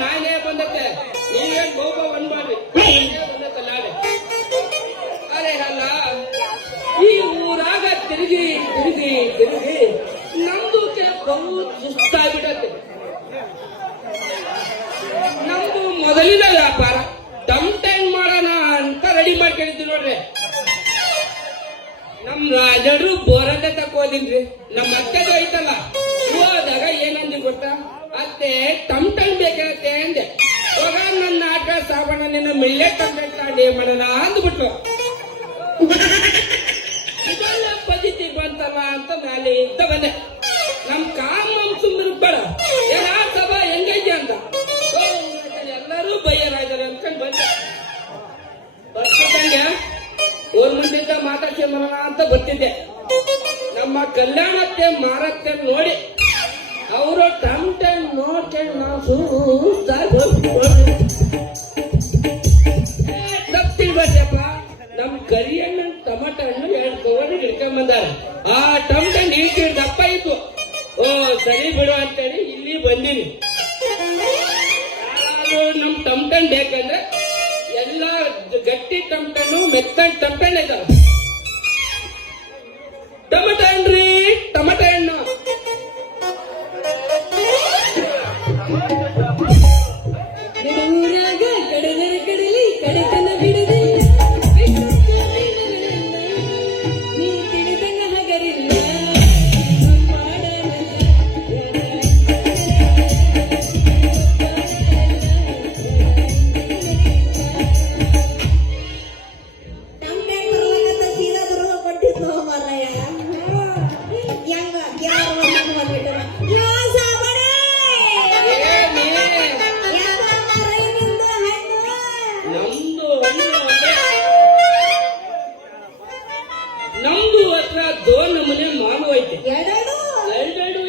ನಾನೇ ಬಂದತ್ತೆ ನೀವೇನ್ ಗೋಪ ಬಂದ್ಮಾಡ್ರಿ ಬಂದತ್ತ ನಾಳೆ ಅರೆ ಅಲ್ಲ ಈ ಊರಾಗ ತಿರುಗಿ ತಿರುಗಿ ತಿರುಗಿ ನಮ್ದು ಬಹು ಸುಸ್ತಾಗ್ಬಿಡತ್ತೆ. ನಮ್ದು ಮೊದಲಿನ ವ್ಯಾಪಾರ ಟೈಮ್ ಮಾಡೋಣ ಅಂತ ರೆಡಿ ಮಾಡ್ಕೊಂಡಿದ್ವಿ ನೋಡ್ರಿ. ನಮ್ ರಾಜರು ಬೋರದೆ ತಕೋದಿನ್ರಿ. ನಮ್ಮ ಅತ್ತೆದು ಐತಲ್ಲ ಹೋದಾಗ ಏನಂದಿ ಗೊತ್ತಾ, ಅತ್ತೆ ಟೈಮ್ ಬೇಕಾಗತ್ತೆ ಅಂದೆ. ಹೋಗ ನನ್ನ ಆಟ ಸಾಬಣ್ಣ ನಿನ್ನ ಮಿಳ್ಳೆ ಟಮ್ಟೈಮ್ ತಾಂಡಿ ಮಾಡೋಣ ಅಂದ್ಬಿಟ್ರು. ಇದೆಲ್ಲ ಪದ್ಧತಿ ಬಂತಲ್ಲ ಅಂತ ಮೇಲೆ ಇದ್ದ ಬಂದೆ. ನಮ್ ಕಾಮಮ್ ಸುಮ್ಮನೆ ಬೇಡ ಏನ ಸಭಾ ಹೆಂಗೈತಿ ಅಂತ ಎಲ್ಲರೂ ಬಯ್ಯರಾಜರು ಅನ್ಕೊಂಡ್ ಬಂದೆ. ಬರ್ತಿದ್ದಂಗೆ ಊರ್ ಮುಂದಿದ್ದ ಮಾತಾಡ್ಕೊಂಡ್ ಅಂತ ಬರ್ತಿದ್ದೆ. ನಮ್ಮ ಕಲ್ಯಾಣಕ್ಕೆ ಮಾರತ್ತೆ ನೋಡಿ ಅವರು ಟೈಮ್ ನೋಡ್ಕೊಂಡು ನಾವು ತಪ್ಪಿಲ್ಬಾರ್ದಪ್ಪ. ನಮ್ ಕರಿಯಣ್ಣ ಟೊಮಟೊ ಹಣ್ಣು 2 ಕವರ್ ಹಿಡ್ಕೊಂಡ್ ಬಂದಾರ. ಆ ಟೊಮಟೊ ನೀರು ದಪ್ಪ ಇತ್ತು. ಓ ಸರಿ ಬಿಡು ಅಂತೇಳಿ ಇಲ್ಲಿ ಬಂದೀನಿ. ನಮ್ ಟೊಮಟನ್ ಬೇಕಂದ್ರೆ ಎಲ್ಲ ಗಟ್ಟಿ ಟೊಮಟನ್ನು ಮೆತ್ತನ್ ಟೊಮಟನ್ ಇದಾವ. ಟೊಮಟೊ ಹಣ್ಣ್ರಿ ಟೊಮಟೊ ಹಣ್ಣು. ಊರಾಗ ಕಡದರ ಕಡಲಿ ಕಡೆತನ ಬಿಡದೆ ನೀ ತಿಳಿದಂಗ ಹಗರಿಲ್ಲ ನಮ್ದು ಹತ್ರ ನಮ್ಮನೆ ಮಾವು ಐತೆ. ಎರಡು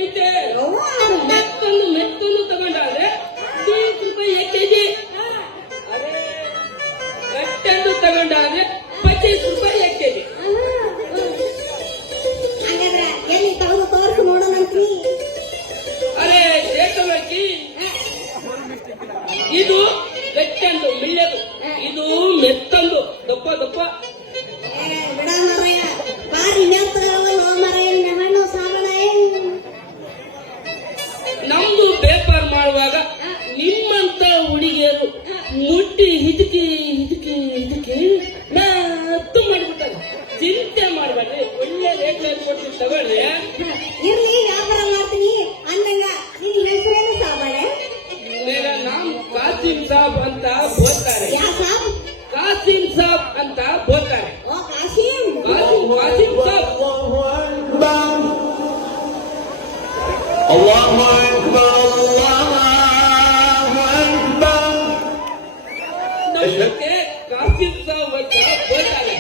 ಐತೆ. ಮೆತ್ತನ್ನು ತಗೊಂಡಾದ್ರೆ 20 ರೂಪಾಯಿ 1 ಕೆಜಿ. ಅದೇ ಗಟ್ಟನ್ನು ತಗೊಂಡಾದ್ರೆ 25 ರೂಪಾಯಿ 1 ಕೆಜಿ. ಅರೆ ಏಕವಾಗಿ ಇದು ಗಟ್ಟಂದು ಮಿಳ್ಳೆದು, ಇದು ಮೆತ್ತಂದು ದಪ್ಪ ದಪ್ಪ. ನಮ್ದು ವ್ಯಾಪಾರ ಮಾಡುವಾಗ ನಿಮ್ಮಂತ ಹುಡುಗಿಯರು ಮುಟ್ಟಿ ಹಿದಕಿ ಹಿದಕಿ ಹಿದಕಿ ನತ್ತು ಮಾಡಿಬಿಟ್ಟಾರೆ. ಚಿಂತೆ ಮಾಡಬೇಡ್ರಿ, ಒಳ್ಳೆ ರೇಟ್ ಕೊಡ್ತೀನಿ ತಗೊಳ್ಳಿ. ಇರ್ಲಿ ವ್ಯಾಪಾರ ಮಾಡ್ತೀನಿ ಅಂದಂಗ ನಿನ್ ಹೆಸರೇನು ಸಾಬಳೆ? ನಾಮ್ ಕಾಸಿಂ ಸಾಬ್ ಅಂತ ಬೋಲ್ತಾರೆ. ಕಾಸಿಂ ಸಾಬ್ ಅಂತ ಬೋಲ್ತಾರೆ. Kasim Sab. Allahu Akbar, Allahu Akbar. ನಮಗೆ ಕಾಸಿಂ ಸಾಬ್ ಅಂತ ಬೋಲ್ತಾರೆ.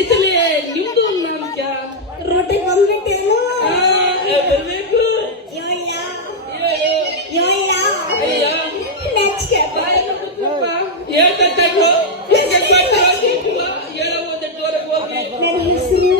ಇದನ್ನೇ ನಿಮ್ದು ನಾಮ ಕ್ಯಾ? ರೊಟ್ಟಿ ಬಂದ್ಬಿಟ್ಟೇನು? ಬರ್ಬೇಕು. ನೆಕ್ಸ್ಟ್ ಹೇಳ್ತಕ್ಕೋ ನನ್ನ ಹೆಸರು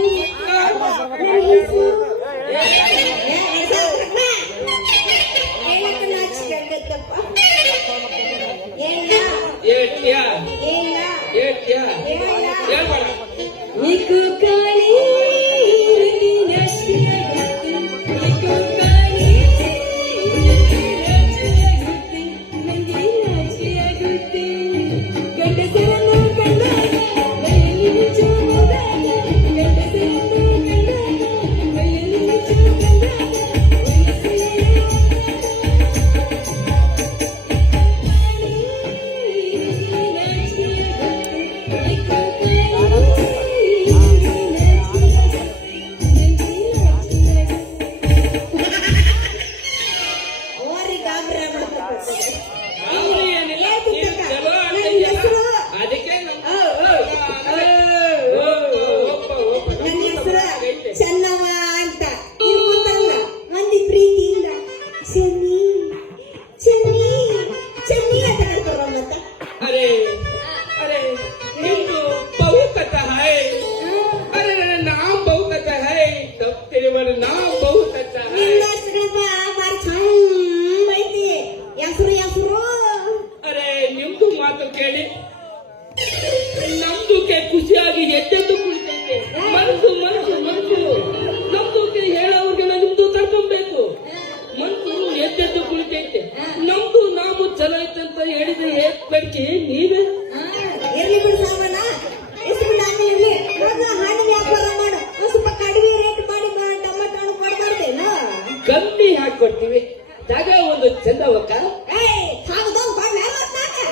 ಮಾಡ್ಕೊಡ್ತೀವಿ. ಜಾಗ ಒಂದು ಚಂದವಕ್ಕ. ಏಯ್ ಸಾಗದವ್ನ್ ಬಾ ಮೇಲೆ ಹೊತ್ತಾನೆ.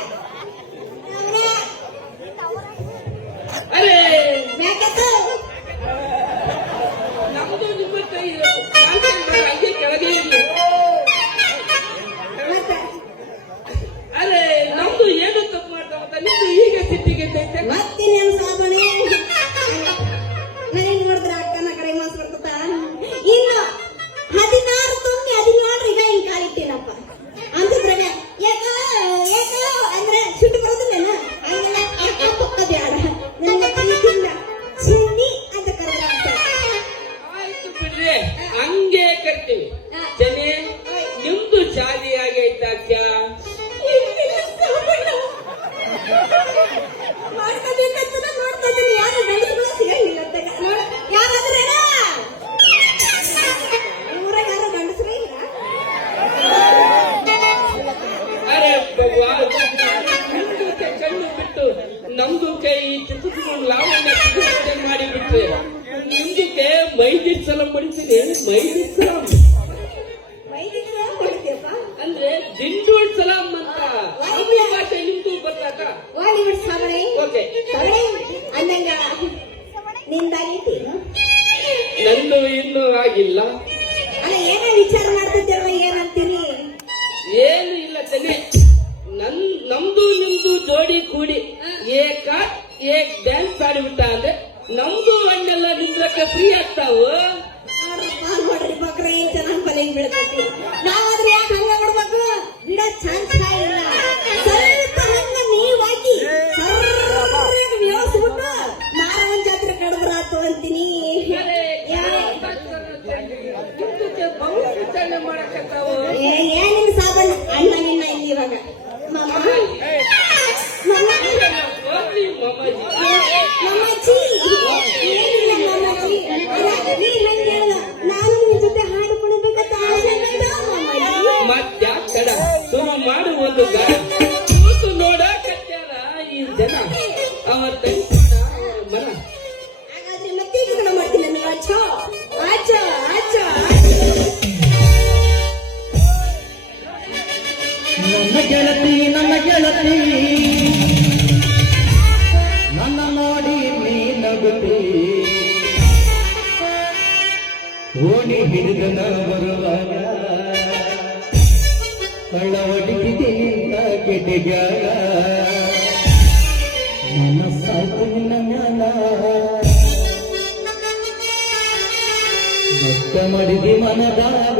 ಅರೇ ಮ್ಯಾಕೆತ್ತು. ನಮ್ದು ನಿಮ್ಮ ಕೈ ಹಂಗೆ ಕೆಳಗೆ ಇರ್ಲಿ. ಮತ್ತೆ ಅರೇ ನಮ್ದು ಏನು ತಪ್ಪು ಮಾಡ್ತಾ ಅಂತ ನಿಮ್ದು ಈಗ ಸಿಟ್ಟಿಗೆ ತೈತೆ. ಮತ್ತಿನ್ನೇನು ಸಾಬಣೆ ನನಗೆ ನೋಡಿದ್ರೆ ಅಕ್ಕನ ಕಡೆ ಮಾತು ಬರ್ತದ. ಇನ್ನು 16 ತುಂಬಿ 17 ಈಗ ಹಿಂಗ್ ಕಾಲಿಟ್ಟೇನಪ್ಪ ಅಂತಿದ್ರಾಗ ಏಕೋ ಏಕೋ ಅಂದ್ರೆ ಸುಟ್ಟು ಬರೋದಿಲ್ಲೇನ ಹಂಗೆಲ್ಲ ಅಕ್ಕ ಬ್ಯಾಡ ನನಗೆ ಪ್ರೀತಿಯಿಂದ ಚಿನ್ನಿ ಅಂತ ಕರೆದ್ರ ಅಂತ. ಆಯ್ತು ಬಿಡ್ರಿ, ಹಂಗೆ ಕರ್ತೀವಿ. ಜನೇ ನಿಮ್ದು ಶಾದಿ ಆಗೈತಾಕ್ಯ? ಮಾಡ್ಕೋಬೇಕಂತ ನೋಡ್ತಾ ಇದ್ದೀನಿ. ಯಾರು ಗಂಡಸರು ಸಿಗಂಗಿಲ್ಲ ಅಂತ ಯಾರಾದ್ರೆ ಊರಾಗ ಯಾರು ಗಂಡಸರೇ ಇಲ್ಲ. ಅರೆ ಭಗವಾನ್, ನಿಮ್ದು ಕಣ್ಣು ಬಿಟ್ಟು ನಮ್ದು ಕೈ ಚಿತ್ರಕೊಂಡು ಲಾವಣ್ಯ ಚಿತ್ರಕಥೆ ಮಾಡಿಬಿಟ್ರೆ ನಿಮ್ದಕ್ಕೆ ಮೈದಿರ್ಸಲ ಮಡಿತೀನಿ. ಮೈದಿರ್ಸಲಂ ವೈದ್ಯಕೀಯ ಕೊಡ್ತೀಯಪ್ಪ ಅಂದ್ರೆ ಜಿಂಡೋಳ್ ಸಲಾಂ ಅಂತ. ನಮ್ದು ಭಾಷೆ ನಿಮ್ದು ಬರ್ತಾಕ? ವಾಲಿವುಡ್ ಸಾಬಣೆ ಓಕೆ, ಸಾಬಣೆ ಅಂದಂಗ ನಿಂದಾಗೈತಿ. ನಂದು ಇನ್ನೂ ಆಗಿಲ್ಲ. ಅಲ್ಲ ಏನೋ ವಿಚಾರ ಮಾಡ್ತಿದ್ದೀರಲ್ಲ ಏನಂತೀರಿ? ಏನು ಇಲ್ಲ ಜನೇ, ನಮ್ದು ನಿಮ್ದು ಜೋಡಿ ಕೂಡಿ ಏಕ್ ಡ್ಯಾನ್ಸ್ ಆಡಿಬಿಟ್ಟ ಅಂದ್ರೆ ನಮ್ದು ಹಣ್ಣೆಲ್ಲ ನಿಂದ್ರಕ್ಕೆ ಫ್ರೀ ಆಗ್ತಾವು. ನೋಡ್ರಪ್ಪ ನೋಡ್ರಿ ಮಕ್ಳ ಏನ್ ಚೆನ್ನಾಗಿ ಬಲೆಗೆ ಬೀಳ್ತೈತಿ. ನಾವಾದ್ರೆ ಯಾಕೆ ಹಂಗ ಮಾಡ್ಬೇಕು? ಬಿಡೋ ಚಾನ್ಸ್ ಇಲ್ಲ. ಸ್ವಲ್ಪ ಹಂಗ ನೀವಾಗಿ ವ್ಯವಸ್ಥಿಬಿಟ್ಟು ಮಾರವನ್ ಜಾತ್ರೆ ಕಡದ್ರಾತು ಅಂತೀನಿ. ವಿಚಾರಣೆ ಮಾಡಕತ್ತಾವು. ಏನಿಲ್ಲ ಸಾಬಣ್ಣ ಅಣ್ಣ ನಿನ್ನ ಇಲ್ಲಿ ಇವಾಗ ಮಾಮ ಮಾಮ ಹೋಗ್ಲಿ ಮಾಮಾಜಿ. ಮಾಮಾಜಿ ಏನಿಲ್ಲ ಮಾಮಾಜಿ. ನೀ ಹೆಂಗ್ ಹೇಳ್ದ ನಾನು ನಿನ್ ಜೊತೆ ಹಾಡು ಕುಣಿಬೇಕಂತ ಆಸೆ ಬಂತ ಮಾಮಾಜಿ. ಮತ್ತ್ಯಾಕ್ ತಡ, ಶುರು ಮಾಡು ಒಂದು ಗಾನ. ಕೂತು ನೋಡಕತ್ಯಾರ ಈ ಜನ ಅವರ ಮನ. ಹಾಗಾದ್ರೆ ಮತ್ತೆ ಗಮನ ಮಾಡ್ತೀನಿ ನಾನು. ಆಚೋ ಆಚೋ ಆಚೋ ನನ್ನ ಗೆಳತಿ ನನ್ನ ನೋಡಿ ನೀ ನಗುತ್ತಿ ಓಣಿ ಹಿಡಿದನ ಬರುವಾಗ ಕಳ್ಳ ಹೊಡಿತಿದೆ ನಿಂತ ಕೆಟ್ಟಿಗ್ಯಾಗ ನನ್ನ ಸಾಕು ನಿನ್ನ ಮ್ಯಾಲ ಬೆಟ್ಟ ಮಾಡಿದಿ ಮನದಾಗ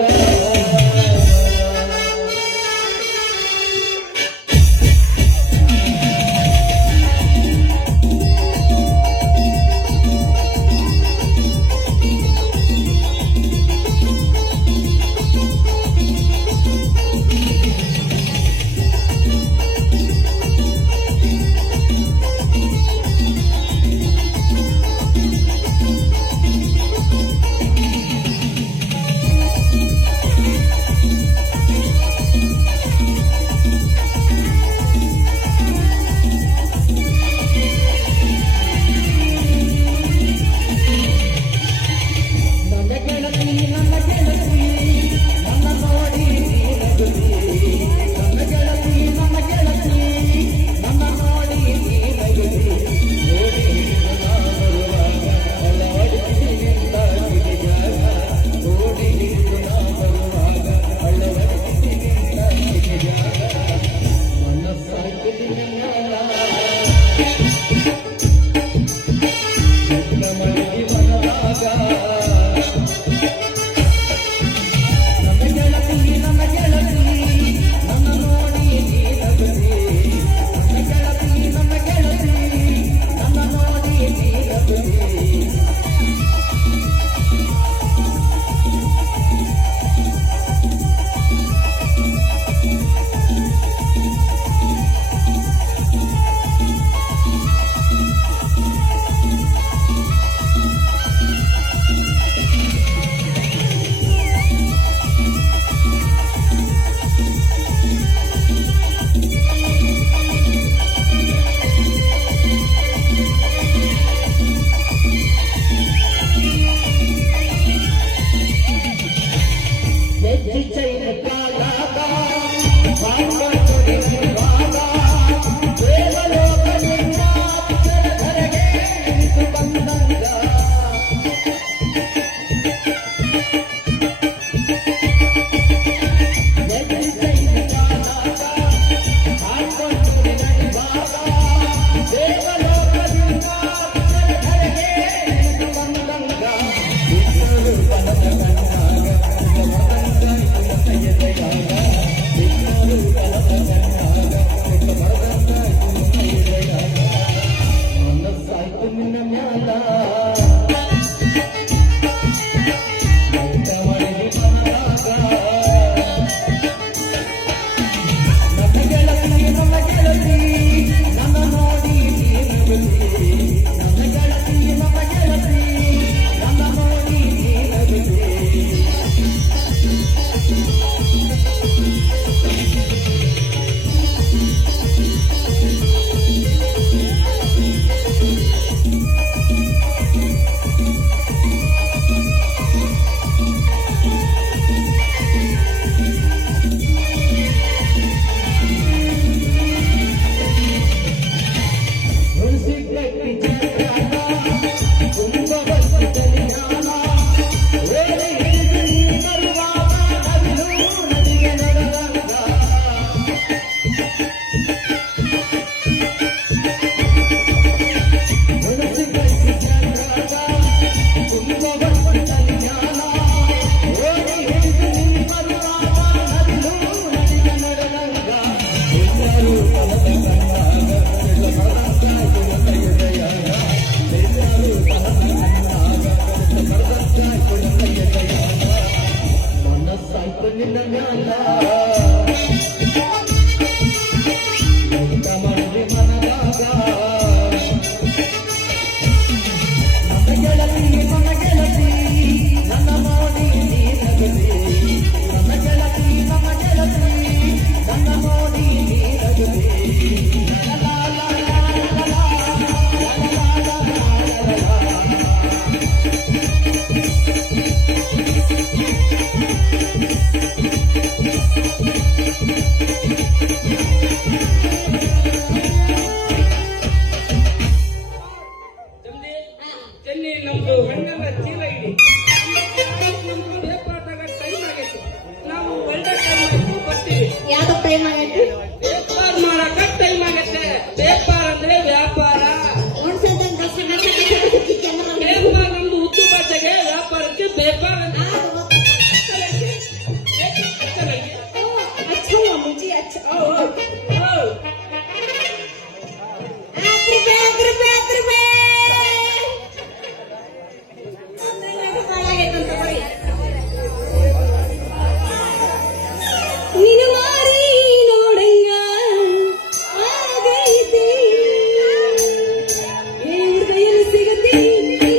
ನಿನ್ನ ಮ್ಯಾಲ ಎಂತ ಮಾಡಿದಿ ಮನದಾಗ ನನ್ನ ಗೆಳತಿ ನನ್ನ ನೋಡಿ ನೀನಗಲಿ ನನ್ನ ಗೆಳತಿ ನನ್ನ ನೋಡಿ ನೀನಗಲಿ ಚಂದಿ ಚೆನ್ನಿ ನಮ್ದು ಹಣ್ಣೆಲ್ಲ ಚೀಲ ಇಡಿ ನಮ್ದು ವ್ಯಾಪಾರದಾಗ ಟೈಮ್ ಆಗೈತಿ ನಾವು ಒಳ್ಳೆ ಟೈಮ್ ಆಯ್ತು ಬರ್ತೀವಿ ಯಾವ್ದು ಟೈಮ್ ಆಗೈತಿ ವ್ಯಾಪಾರ ಮಾಡಕ ಟೈಮ್ ಆಗತ್ತೆ ವ್ಯಾಪಾರ ಅಂದ್ರೆ ವ್ಯಾಪಾರ ಒಂದ್ಸಲ ವ್ಯಾಪಾರ ನಮ್ದು ಉದ್ದು ಭಾಷೆಗೆ ವ್ಯಾಪಾರಕ್ಕೆ ವ್ಯಾಪಾರ ಅಂತ अच्छा हुआ मुझे अच्छा ನೀನು ಮಾರಿ ನೋಡಂಗ ಆಗೈತಿ ಇವ್ರ ಕೈಯಲ್ಲಿ ಸಿಗತಿ ನೀನು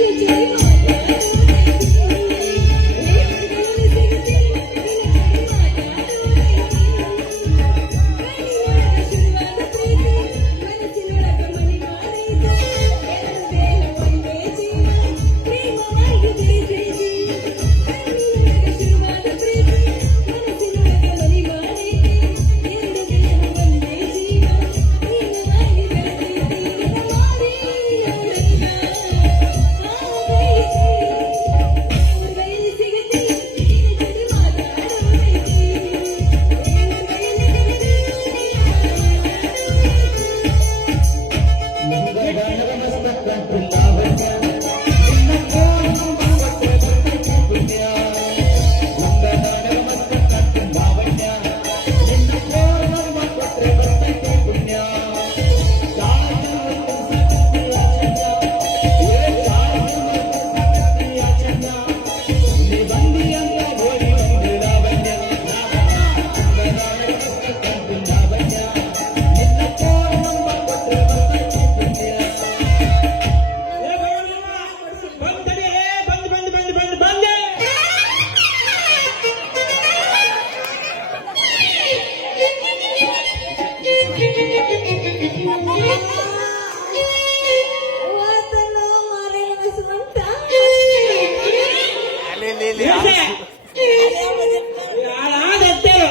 ಚಳಿ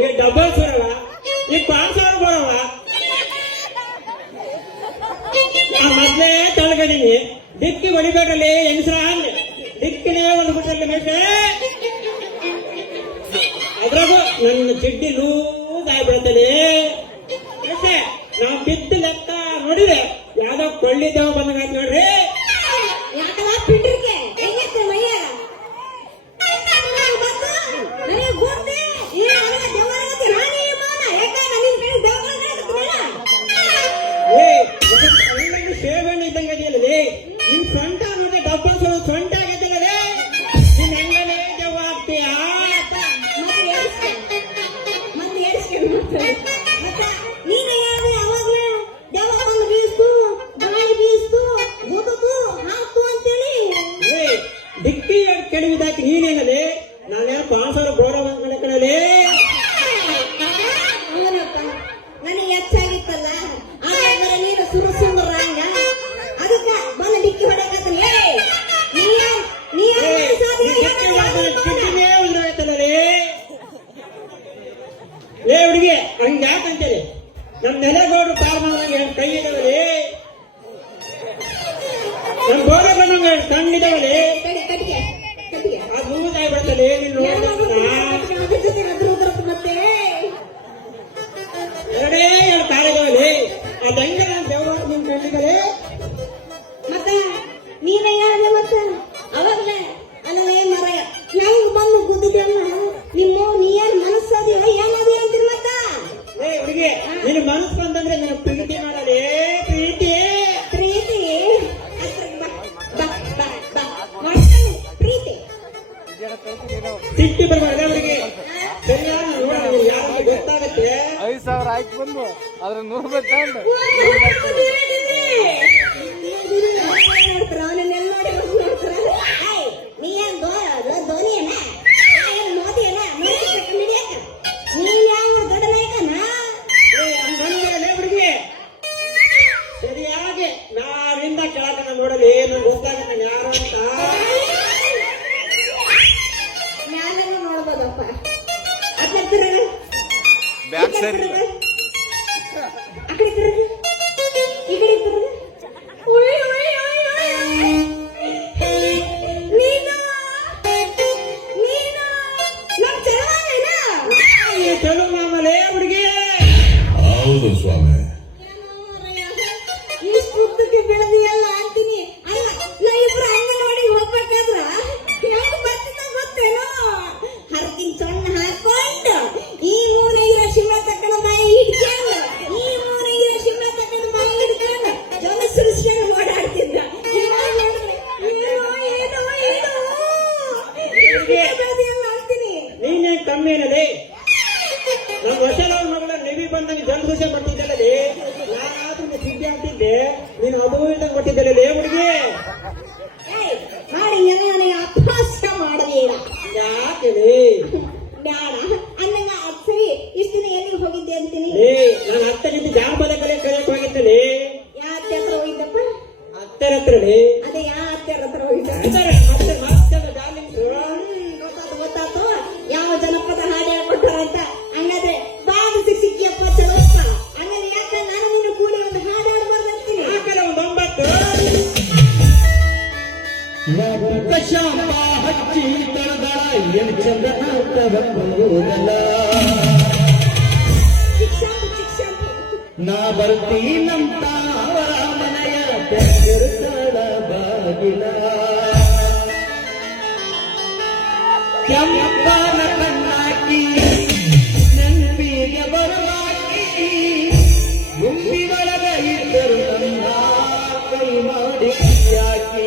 ಈ ಡಬಲ್ ಬರಲ್ಲ ಈ 5,000 ಬರಲ್ಲ ಮೊದ್ಲೇ ತಳ್ಗದೀನಿ ದಿಕ್ಕಿ ಹೊಡಿಬೇಕಲ್ಲಿ ಹೆಂಗಸ್ರ ಅಂದೆ ದಿಕ್ಕಿನೇ ಒಂದು ಬಿಟ್ಟಲ್ಲಿ ಬೇಕೆ ಅದ್ರಾಗು ನನ್ನ ಚಿಡ್ಡಿ ಲೂಸ್ ಆಗ್ಬಿಡ್ತದೆ ನಾವು ಬಿದ್ದು ಲೆಕ್ಕ ನೋಡಿದ್ರೆ ಯಾವ್ದೋ ಕೊಳ್ಳಿ ದೇವ ಬಂದಂಗಾಯ್ತು ನೋಡ್ರಿ ಯಾಕಲ್ಲ ಬಿಟ್ರಿಕೆ ಹೆಂಗೈತೆ ಮೈಯ ನನಗೆ ಗೊತ್ತೇ ಈ ಅವರ ದೇವರಾಗತ್ತೆ ರಾಣಿ ಮಾನ ಯಾಕಂದ್ರೆ ನಿನ್ನ ಕೈ ದೇವರಾಗತ್ತಲ್ಲ ಸೇವಣ್ಣೆ ಇದ್ದಂಗೆ ಅದೆಯಲ್ಲೇ ನಿನ್ ಸೊಂಟ ನೋಡಿ ಡಬ್ಬಲ್ ಸೊಂಟ ಆಗತ್ತಲ್ಲೇ ನಿನ್ ಹೆಂಗಲೇ ದೆವ್ವ ಆಗ್ತೀಯಾ ಮತ್ತೆ ಏರಿಸ್ಕೊಂಡು ಮಾಡ್ತಾರೆ ಮತ್ತೆ ನೀನು ಹೇಳಿದ್ರೆ ಅವಾಗಲೇ ದೇವ ಬಂದು ಬೀಸ್ತು ಗಾಳಿ ಬೀಸ್ತು ಓದೋದು ಹಾಕು ಅಂತೇಳಿ ದಿಕ್ಕಿ ಕೆಡವಿದಾಕಿ ನೀನೇನಲ್ಲೇ ನಾನು 5,000 ಗೌರವ ಕಣಕಣಲೇ ಅವನಪ್ಪ ನನಗೆ ಹೆಚ್ಚಾಗಿತ್ತಲ್ಲ ಆದ್ರೆ ನೀನು ಸುರುಸುಂದರ ಹಂಗ ಅದಕ್ಕೆ ಬಂದು ಡಿಕ್ಕಿ ಹೊಡೆಯಕತ್ತಲ್ಲ ಚಿಟ್ಟಿನೇ ಉಂಟಾಯ್ತಲ್ಲೇ ಲೇ ಹುಡುಗಿ ಹಂಗ ಯಾಕಂತೇಳಿ ನಮ್ ನೆಲೆಗೋಡು ಕಾರ್ ಮಾಡಿದಂಗೆ ಕೈ ಇದಾವಲ್ಲಿ ನಮ್ ಗೋಡ ನಮ್ಗೆ ಕಣ್ಣಿದಾವಲ್ಲಿ ಕಟ್ಟಿಗೆ ಕಟ್ಟಿಗೆ ಅದು ಲೂಸ್ ಆಗ್ಬಿಡ್ತದೆ ನೀನು ಮತ್ತೆ ಎರಡೇ 2 ಕಾಲಗಳಲ್ಲಿ ಅದಂಗೆ ನಾನು ದೇವ ನಿಮ್ ಕಣ್ಣಿದ್ದಾರೆ ಮತ್ತೆ ನೀನೇ ಹೇಳಿದೆ ಮತ್ತೆ ಅವಾಗಲೇ ಅಲ್ಲೇ ಮರ ಹೆಂಗ್ ಬಂದು ಗುದ್ದಿದ್ಯಲ್ಲ ನಿಮ್ಮ ನೀನ್ ಮನಸ್ಸದಿಯೋ ಏನದಿ ಅಂತೀರಿ ಮತ್ತ ಏ ಹುಡುಗಿ ನಿನ್ ಮನಸ್ಸು ಬಂದಂದ್ರೆ ನಾನು ಪ್ರೀತಿ ಮಾಡಲೇ ಪ್ರೀತಿ ಪ್ರೀತಿ ಬಾ ಬಾ ಬಾ ಬಾ ಮಾಡ್ತಾನೆ ಪ್ರೀತಿ ಸಿಟ್ಟಿ ಬರಬಾರ್ದು ಅವರಿಗೆ ಸರಿಯಾಗಿ ನೋಡಿ ಯಾರು ಗೊತ್ತಾಗತ್ತೆ 5,000 ಆಯ್ತು ಬಂದು ಅದ್ರ 100 ರೂಪಾಯಿ ತಗೊಂಡು ಅವನನ್ನೆಲ್ಲ ನೋಡಿ ನೋಡ್ತಾರ ನೀ ಏನ್ ಧೋನಿ ಏನ ಮೋದಿ ಏನ ನೀನ್ ಯಾವ ದೊಡ್ಡ ನಾಯಕನ ಹುಡುಗಿ ಸರಿಯಾಗಿ ನಾವಿಂದ ಕೆಳಗನ ನೋಡಲಿ ನಮ್ಗೆ ಗೊತ್ತಾಗತ್ತೆ ಯಾರು ಅಂತ ಮ್ಯಾಲೆಲ್ಲ ನೋಡ್ಬೋದಪ್ಪ ಅದ್ರ ಬ್ಯಾಕ್ ಸರಿ ಆ ಕಡೆ ತಿರುಗು. ಈ ಕಡೆ ತಿರುಗು. ಓಯ್, ಓಯ್, ಓಯ್, ಓಯ್. ನೀನು ನಮ್ ಚಲವಾಣೇನಾ? ಚಲೋ ಮಾಮಲೇ ಹುಡುಗಿ ಹೌದು ಸ್ವಾಮಿ. ಏನೋ ಮಾರಾಯ, ಇಷ್ಟ್ ಉದ್ದಕ್ಕೆ ಬೆಳೆದಿಯಲ್ಲ ಅಂತೀನಿ. ಅಲ್ಲ, ನಾ ಇಬ್ರು ಅಂಗನವಾಡಿ ಹೋಗ್ಬೇಕಾದ್ರ ಹೆಂಗ್ ಬರ್ತಿದ್ದ ಗೊತ್ತೇನೋ? ಹರಕಿನ ಸೊಣ್ಣ ಹಾಕೊಂಡು ಈ ಮೂಲೆಗಿರೋ ಶಿಮೆ ತಕ್ಕನ ಬಾಯಿ ಹಿಡ್ಕೊಂಡು ಈ ಮೂಲೆಗಿರೋ ಶಿಮೆ ತಕ್ಕನ ಬಾಯಿ ಹಿಡ್ಕೊಂಡು ಜನ ಸುರಿಸ್ಕೊಂಡು ಓಡಾಡ್ತಿದ್ದ. ಇವಾಗ ನೋಡಿದ್ರೆ ಏನೋ ಬೆಳೆದಿಯಲ್ಲ ಅಂತೀನಿ. ನೀನೇ ಕಮ್ಮಿ ಏನಲೇ ನಮ್ಮ ಹೊಸಲವ್ರ ಮಗಳ ನೆವಿ ಬಂದಂಗೆ ಜನದೋಷ ಮಾಡ್ತಿದ್ದಲ್ಲೇ ನಾನಾದ್ರೂ ಸಿದ್ಧಿ ಆಗ್ತಿದ್ದೆ ನೀನು ಅದು ಇದ್ದಂಗೆ ಕೊಟ್ಟಿದ್ದಲ್ಲೇ ಹುಡುಗಿ ಏಯ್, ಮಾಡಿ ನನಗೆ ಅಪಹಾಸ್ಯ ಮಾಡಬೇಡ. ಯಾಕೆ ಬ್ಯಾಡ ಅನ್ನಂಗ ಸರಿ. ಇಷ್ಟ ದಿನ ಎಲ್ಲಿಗೆ ಹೋಗಿದ್ದೆ ಅಂತೀನಿ? ನಾನು ಅತ್ತಗಿಂತ ಜಾನಪದ ಕಲೆ ಕಲಿಯಕ್ ಹೋಗಿದ್ದಲೇ ಯಾವ ಅತ್ತೆ ಹತ್ರ ಹೋಗಿದ್ದಪ್ಪ? ಅತ್ತರ ಹತ್ರಲೇ ಅದೇ ಯಾವ ಅತ್ತೆ ಹತ್ರ ಹೋಗಿದ್ದ? ಗೊತ್ತಾತು ಯಾವ ಜನಪದ ಹಾಡು ಹೇಳ್ಕೊಟ್ಟಾರಂತ. ಹಂಗಾದ್ರೆ ಬಾಗಿಸಿ ಸಿಕ್ಕಿಯಪ್ಪ ಚಲೋಪ್ಪ. ಹಂಗಾದ್ರೆ ಯಾಕೆ ನಾನು ನೀನು ಕೂಡಿ ಒಂದು ಹಾಡು ಹಾಡ್ಬಾರ್ದಂತೀನಿ? ಒಂದು 9 ಶಾಂಪ ಹಚ್ಚಿ ತೊಳೆದಳ ಏನು ಚಂದ ಬಂದಲ್ಲ ಶಿಕ್ಷಾಂಪು ನಾ ಬರ್ತೀನಂತ ಅವರ ಮನೆಯ ತೆರೆದಿರುತ್ತಾಳ ಬಾಗಿಲ ಕೆಂಪನ ಕಣ್ಣಾಕಿ ನೆನಪಿಗೆ ಬರುವಾಕಿ ಗುಂಪಿ ಒಳಗ ಇದ್ದರು ನನ್ನ ಕೈ ಮಾಡಿ ಯಾಕಿ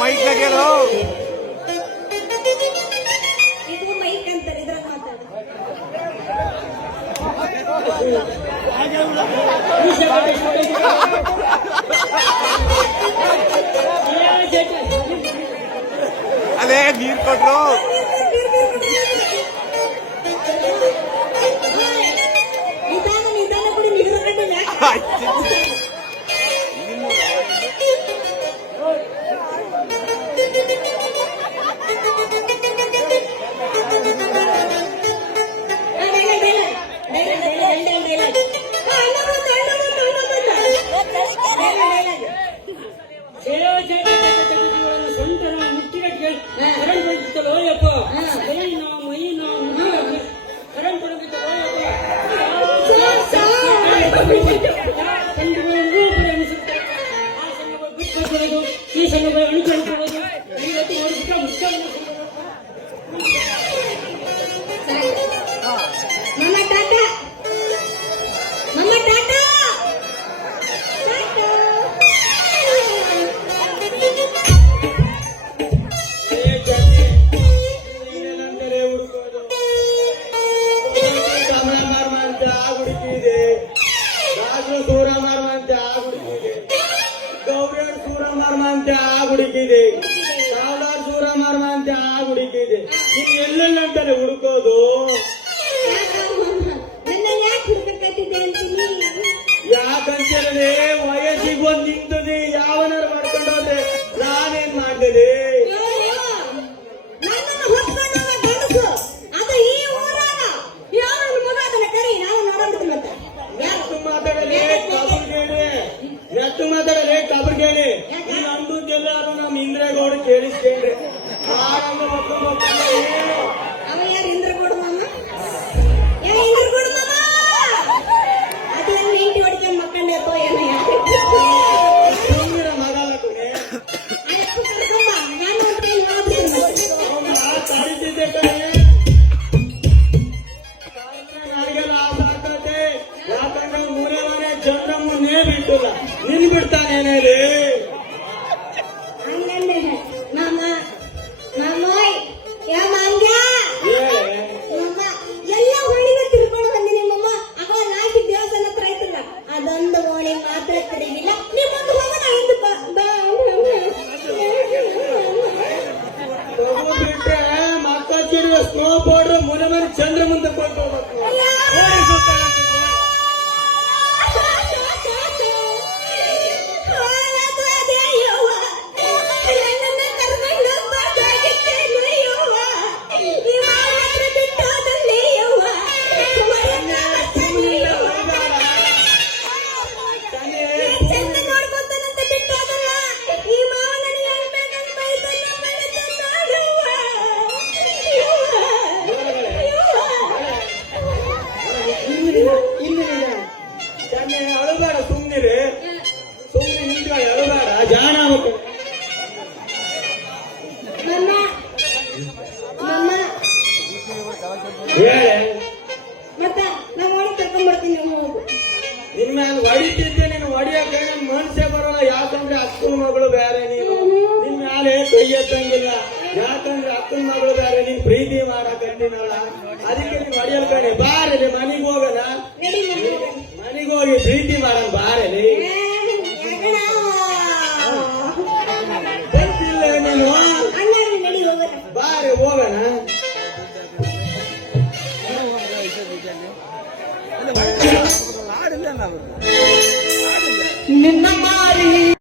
ಮೈಕ್ ಲಗ್ಯಾರೋ ಇದು ಮೈಕ್ ಅಂತಾರೆ ಇದ್ರಾಗ ಮಾತಾಡ ಎಲ್ಲೆಲ್ಲಂತಾನೆ ಹುಡುಕೋದು? ನನ್ನ ಯಾಕೆ ಹುಡುಕಕತ್ತಿದ್ದೆ ಅಂತೀನಿ? ಯಾಕಂತೇಳಿ ವಯಸ್ಸಿಗೆ ಒಂದ್ ನಿಂತದೆ, ಯಾವನಾರು ಮಾಡ್ಕೊಂಡು ಹೋದ್ರೆ ನಾನೇನ್ ಮಾಡ್ದೇನೆ? ನನ್ನನ್ನು ಹೊತ್ಕೊಂಡವ ಗಂಡಸು, ಅದು ಈ ಊರಾಗ ಯಾವ ಮಗ ಅದನ್ನ ಕರಿ, ನಾನು ನೋಡೋದು ಮತ್ತೆ ನೆಟ್ಟು ಮಾತಾಡಲೇ ಕಬರ್ಗೇಳಿ, ನೆಟ್ಟು ಮಾತಾಡಲೇ ಕಬರ್ಗೇಳಿ. ಈ ನಮ್ದೆಲ್ಲಾರು ನಮ್ಮ ಇಂದ್ರೇಗೌಡ ಕೇಳಿಸ್ಕೊಂಡ್ರೆ ಆರಂಭ ಅವ ಯಾರು ಇಂದ್ರಗೌಡ ಮಾಮ? ಯಾವ ಇಂದ್ರಗೌಡ ಮಾಮ? ಅದು ನನ್ನ ಹೆಂಡತಿ ಹೊಡಿಕೆ ಮಕ್ಕಂಡೇತೋ ಏನೋ ಯಾಕೆ ಸುಮ್ಮನೆ ಮಗ ಲಕ್ಕನೆ ಆಯ್ತು ಕರ್ಕೊಂಬ, ನಾನು ಒಂದು ಕೈ ನೋಡ್ತೀನಿ ಮತ್ತೆ. ತಡಿತಿದ್ದೆ ಕಣೆ. ನನಗೆಲ್ಲ ಆಸೆ ಆಗ್ತದೆ. ಯಾಕಂದ್ರೆ ಮೂರೇ ಮನೆ ಚಂದ್ರಮ್ಮನ್ನೇ ಬಿಟ್ಟಿಲ್ಲ, ನಿನ್ ಬಿಡ್ತಾನೇನೇ ರೀ? ಹಂಗಂದೆ ಮಾಮ ಮಾಮೋಯ್ ಯಾ ಮಂಗ್ಯ ಹೇಳೆ. ಮಾಮ ಎಲ್ಲ ಓಣಿನ ತಿರ್ಕೊಂಡು ಬಂದಿನಿ ಮಾಮ. ಆಗ ನಾಲ್ಕು ದೇವಸ್ಥಾನ ಹತ್ರ ಐತಲ್ಲ, ಅದೊಂದು ಓಣಿ ಮಾತ್ರ ತಿರುಗಿಲ್ಲ. ನಿಮ್ಮೊಂದು ಹೋಗೋಣ ಎಂದು ತಗೋ ಬಿಟ್ರೆ ಮಕ್ಕ ಚಿರುವ ಸ್ನೋ ಪೌಡರ್ ಮೊನೆ ಮನೆ ಚಂದ್ರ ಮುಂದೆ ಕೊಟ್ಟು ಹೋಗ್ಬೇಕು. ಓಡಿ ಸುತ್ತಾಡ್ತು. ತಾನೇ ಅಳುಬೇಡ, ಸುಮ್ನಿರಿ, ಸುಮ್ನೆ ನಿಂತ್ಕ, ಅಳುಬೇಡ, ಜಾಣ ಆಗ್ಬೇಕು. ಹೇಳೆ. ಮತ್ತ ನಾವು ಓಣಿ ಕರ್ಕೊಂಡ್ ಬರ್ತೀನಿ, ನೀವು ಹೋಗು. ನಿನ್ನ ನಾನು ಹೊಡಿತಿದ್ದೆ, ನೀನು ಹೊಡಿಯಕ್ಕೆ ನನ್ ಮನ್ಸೇ ಬರೋಲ್ಲ. ಯಾಕಂದ್ರೆ ಅಕ್ಕನ ಮಗಳು ಬೇರೆ, ನೀನು ನಿನ್ ಮ್ಯಾಲೆ ಕೈ ಎತ್ತಂಗಿಲ್ಲ. ಯಾಕಂದ್ರೆ ಅಕ್ಕನ ಮಗಳು ಬೇರೆ, ನೀನ್ ಪ್ರೀತಿ ಮಾಡಕಂದಿನಲ್ಲ, ಅದಕ್ಕೆ ನೀನ್ ಹೊಡಿಯಲ್ ಕಣೆ. ಬಾರಲಿ ಮನೆಗೆ ಹೋಗೋಣ, ನಡಿ ಮನೆಗೆ. ಮನೆಗೆ ಹೋಗಿ ಪ್ರೀತಿ ಮಾಡೋಣ, ಬಾರಲಿ. ಗೊತ್ತಿಲ್ಲ ನೀನು, ಅಣ್ಣ ನಡಿ ಹೋಗೋಣ. ಬಾರೆ ಹೋಗೋಣ. ನಿನ್ನ ಮಾರಿ